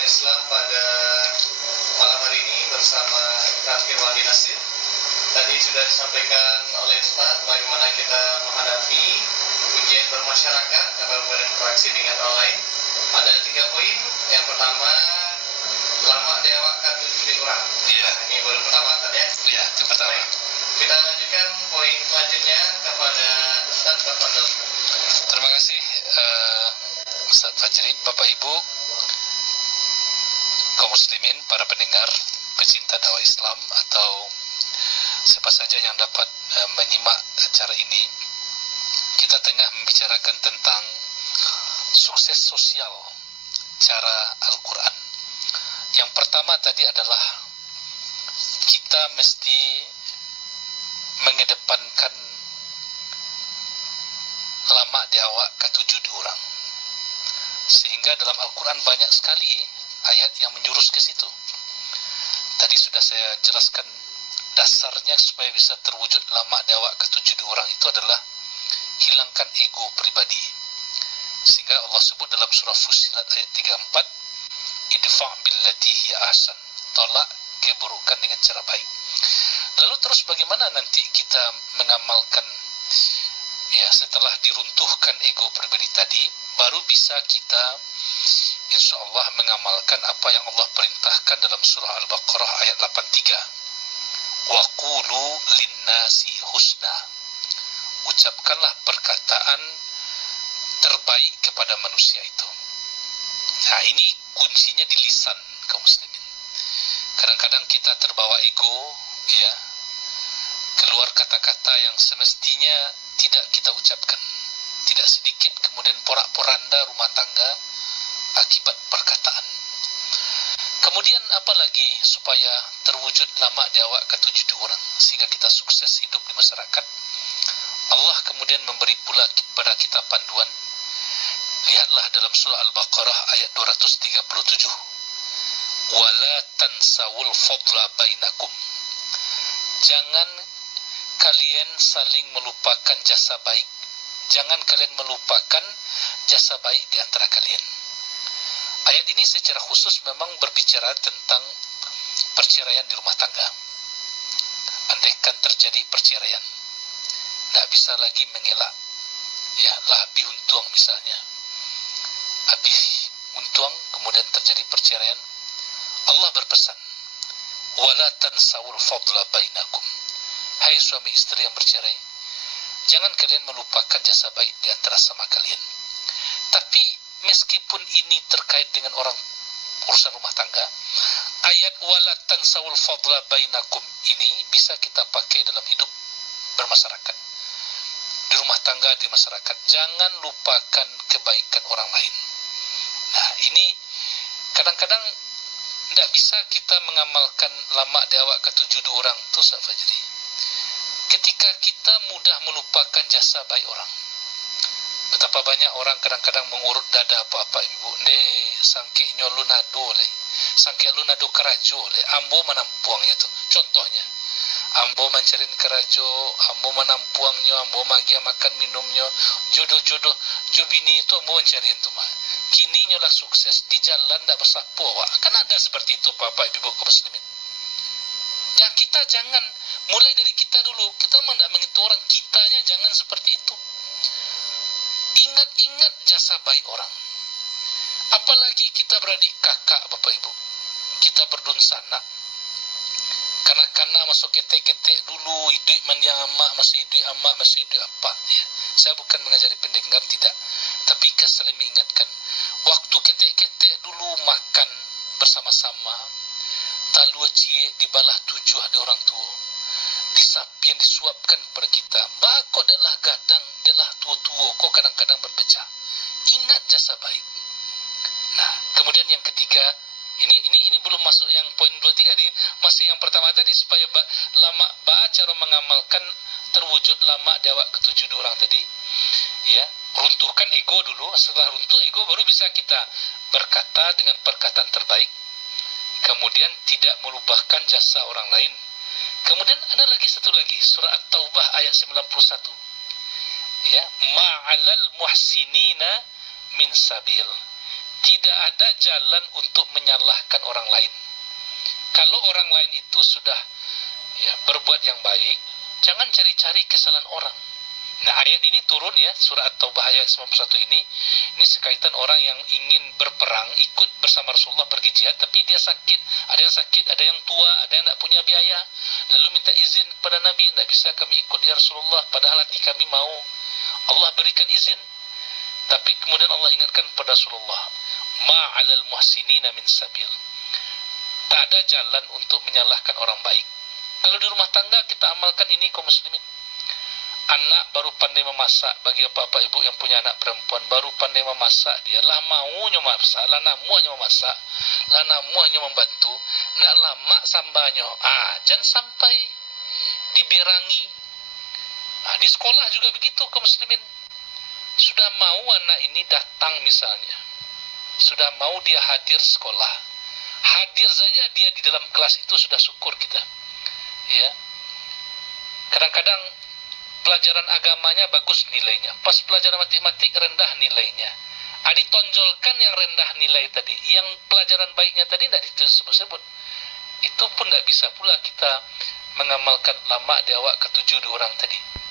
Bimbingan Islam pada malam hari ini bersama Kak Firwandi Nasir. Tadi sudah disampaikan oleh Ustaz bagaimana kita menghadapi ujian bermasyarakat atau berinteraksi dengan orang lain. Ada 3 poin. Yang pertama, lama diawak katuju di orang. Iya. Ini baru pertama tadi ya. Iya, itu pertama. Baik. Kita lanjutkan poin selanjutnya kepada Ustaz Fadl. Terima kasih Ustaz Fajri. Bapak Ibu kaum muslimin, para pendengar, pecinta dakwah Islam atau siapa saja yang dapat menyimak acara ini, kita tengah membicarakan tentang sukses sosial cara Al-Quran. Yang pertama tadi adalah kita mesti mengedepankan lama diawak ketujuh di orang, sehingga dalam Al-Quran banyak sekali ayat yang menjurus ke situ. Tadi sudah saya jelaskan dasarnya supaya bisa terwujud lama diawak ketujuh di orang itu adalah hilangkan ego pribadi, sehingga Allah sebut dalam surah Fussilat ayat 34, idfa' billati hiya ahsan, tolak keburukan dengan cara baik. Lalu terus bagaimana nanti kita mengamalkan, ya, setelah diruntuhkan ego pribadi tadi, baru bisa kita insya Allah mengamalkan apa yang Allah perintahkan dalam surah Al-Baqarah ayat 83. Wa qulu linnasi husna, ucapkanlah perkataan terbaik kepada manusia itu. Nah, ini kuncinya di lisan kaum muslimin. Kadang-kadang kita terbawa ego, ya, keluar kata-kata yang semestinya tidak kita ucapkan. Tidak sedikit kemudian porak-poranda rumah tangga akibat perkataan. Kemudian apalagi supaya terwujud lama diawak ketujuh di orang, sehingga kita sukses hidup di masyarakat. Allah kemudian memberi pula kepada kita panduan. Lihatlah dalam surah Al-Baqarah ayat 237. Wala tansawul fadla bainakum. Jangan kalian saling melupakan jasa baik. Jangan kalian melupakan jasa baik di antara kalian. Ayat ini secara khusus memang berbicara tentang perceraian di rumah tangga. Andaikan terjadi perceraian, tidak bisa lagi mengelak. Ya, lah habis untuang misalnya. Habis untuang kemudian terjadi perceraian. Allah berpesan, wala tansawul fadla bainakum. Hai suami istri yang bercerai, jangan kalian melupakan jasa baik di antara sama kalian. Tapi meskipun ini terkait dengan urusan rumah tangga, ayat wala tansawul fadla bainakum ini bisa kita pakai dalam hidup bermasyarakat. Di rumah tangga, di masyarakat, jangan lupakan kebaikan orang lain. Nah, ini kadang-kadang tidak bisa kita mengamalkan lama diawak ketujuh orang itu, Ustaz Fajri, ketika kita mudah melupakan jasa baik orang. Betapa banyak orang kadang-kadang mengurut dada apa-apa ibu. Sangkiknya lunado le. Sangkik lunado kerajo le. Ambo menampuang itu. Contohnya, ambo mencerin kerajo, ambo menampuangnya, ambo magia makan minumnya, jodoh-jodoh, jobini itu ambo mencariin tu mah. Kini nyolah sukses di jalan tak bersapu awak. Kan ada seperti itu Bapak Ibu kaum muslimin. Ya, kita jangan, mulai dari kita dulu. Kita tidak mengitu orang, kitanya jangan seperti itu. Ingat-ingat jasa baik orang. Apalagi kita beradik kakak Bapak Ibu, kita berdunsanak. Kanak-kanak masuk ketek-ketek dulu, hidup mandiang amak, masih hidup amak, masih hidup apa ya. Saya bukan mengajari pendengar, tidak, tapi saling mengingatkan. Waktu ketek-ketek dulu makan bersama-sama, talua cie dibalah 7 ada orang tua, disapian disuapkan kepada kita. Bakok adalah gadang, adalah tua-tua, kok kadang-kadang berpecah. Ingat jasa baik. Nah, kemudian yang ketiga, ini belum masuk yang poin 23 nih, masih yang pertama tadi, supaya lama cara mengamalkan terwujud lama diawak ketujuh orang tadi. Ya, runtuhkan ego dulu. Setelah runtuh ego, baru bisa kita berkata dengan perkataan terbaik. Kemudian tidak merubahkan jasa orang lain. Kemudian ada lagi satu lagi, surah At-Taubah ayat 91. Ya, ma'alal muhsinina min sabil. tidak ada jalan untuk menyalahkan orang lain. Kalau orang lain itu sudah berbuat yang baik, jangan cari-cari kesalahan orang. Nah, ayat ini turun ya, surah At-Taubah ayat 91 ini sekaitan orang yang ingin berperang, ikut bersama Rasulullah pergi jihad, tapi dia sakit. Ada yang sakit, ada yang tua, ada yang tak punya biaya. Lalu minta izin kepada Nabi, tak bisa kami ikut ya Rasulullah, padahal hati kami mau. Allah berikan izin. Tapi kemudian Allah ingatkan kepada Rasulullah, ma'alal muhsinina min sabil. Tak ada jalan untuk menyalahkan orang baik. Kalau di rumah tangga kita amalkan ini kaum muslimin. Anak baru pandai memasak, bagi bapak ibu yang punya anak perempuan baru pandai memasak, dia lah maunya memasak, lah namuhnya memasak, lah namuhnya membantu, nak lama sambanya. Jangan sampai diberangi. Di sekolah juga begitu kaum muslimin. Sudah mau anak ini datang misalnya, sudah mau dia hadir sekolah, hadir saja dia di dalam kelas itu sudah syukur kita. Ya, kadang-kadang pelajaran agamanya bagus nilainya, pas pelajaran matematik rendah nilainya. Ditonjolkan yang rendah nilai tadi, yang pelajaran baiknya tadi tidak disebut-sebut. Itu pun tidak bisa pula kita mengamalkan lama di awak ketujuh orang tadi.